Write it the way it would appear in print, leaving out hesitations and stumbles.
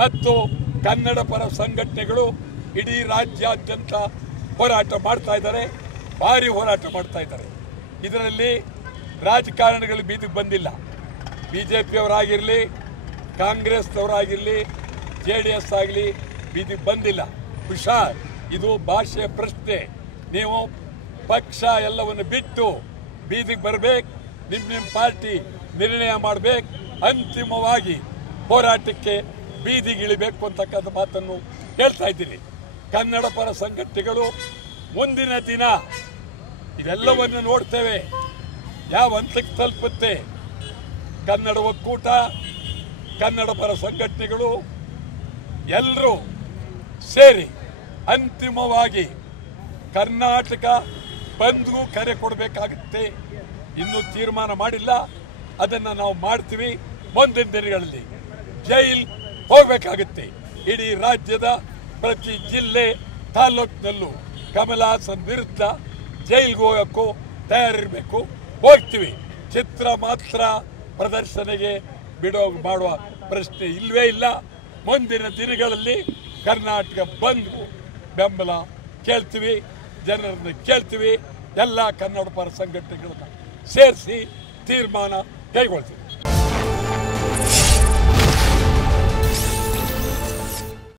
ಮತ್ತು ಕನ್ನಡ ಪರ ಸಂಘಟನೆಗಳು ಇಡೀ ರಾಜ್ಯಾದ್ಯಂತ ಹೋರಾಟ ಮಾಡ್ತಾ ಇದ್ದಾರೆ, ಭಾರಿ ಹೋರಾಟ ಮಾಡ್ತಾ ಇದ್ದಾರೆ. ಇದರಲ್ಲಿ ರಾಜಕಾರಣಿಗಳು ಬೀದಿಗೆ ಬಂದಿಲ್ಲ. ಬಿಜೆಪಿಯವರಾಗಿರಲಿ, ಕಾಂಗ್ರೆಸ್ನವರಾಗಿರಲಿ, JDS ಆಗಲಿ ಬೀದಿಗೆ ಬಂದಿಲ್ಲ. ಹುಷಾರ್, ಇದು ಭಾಷೆಯ ಪ್ರಶ್ನೆ. ನೀವು ಪಕ್ಷ ಎಲ್ಲವನ್ನು ಬಿಟ್ಟು ಬೀದಿಗೆ ಬರಬೇಕು, ನಿಮ್ಮ ಪಾರ್ಟಿ ನಿರ್ಣಯ ಮಾಡಬೇಕು, ಅಂತಿಮವಾಗಿ ಹೋರಾಟಕ್ಕೆ ಬೀದಿಗಿಳಿಬೇಕು ಅಂತಕ್ಕಂಥ ಮಾತನ್ನು ಹೇಳ್ತಾ ಇದ್ದೀನಿ. ಕನ್ನಡ ಪರ ಸಂಘಟನೆಗಳು ಮುಂದಿನ ದಿನ ಇದೆಲ್ಲವನ್ನು ನೋಡ್ತೇವೆ, ಯಾವ ಹಂತಕ್ಕೆ ತಲುಪುತ್ತೆ. ಕನ್ನಡ ಒಕ್ಕೂಟ, ಕನ್ನಡ ಪರ ಸಂಘಟನೆಗಳು ಎಲ್ಲರೂ ಸೇರಿ ಅಂತಿಮವಾಗಿ ಕರ್ನಾಟಕ ಬಂದ್ಗೂ ಕರೆ ಕೊಡಬೇಕಾಗುತ್ತೆ. ಇನ್ನೂ ತೀರ್ಮಾನ ಮಾಡಿಲ್ಲ, ಅದನ್ನು ನಾವು ಮಾಡ್ತೀವಿ. ಮುಂದಿನ ದಿನಗಳಲ್ಲಿ ಜೈಲ್ ಹೋಗಬೇಕಾಗುತ್ತೆ. ಇಡೀ ರಾಜ್ಯದ ಪ್ರತಿ ಜಿಲ್ಲೆ ತಾಲೂಕಿನಲ್ಲೂ ಕಮಲ್ ಹಾಸನ್ ವಿರುದ್ಧ ಜೈಲ್ಗೆ ಹೋಗೋಕ್ಕೂ ತಯಾರಿರಬೇಕು. ಹೋಗ್ತೀವಿ. ಚಿತ್ರ ಮಾತ್ರ ಪ್ರದರ್ಶನೆಗೆ ಮಾಡುವ ಪ್ರಶ್ನೆ ಇಲ್ಲವೇ ಇಲ್ಲ. ಮುಂದಿನ ದಿನಗಳಲ್ಲಿ ಕರ್ನಾಟಕ ಬಂದ್ಗೂ ಬೆಂಬಲ ಕೇಳ್ತೀವಿ, ಜನರನ್ನು ಕೇಳ್ತೀವಿ. ಎಲ್ಲ ಕನ್ನಡ ಪರ ಸಂಘಟನೆಗಳನ್ನ ಸೇರಿಸಿ ತೀರ್ಮಾನ ಕೈಗೊಳ್ತೀವಿ.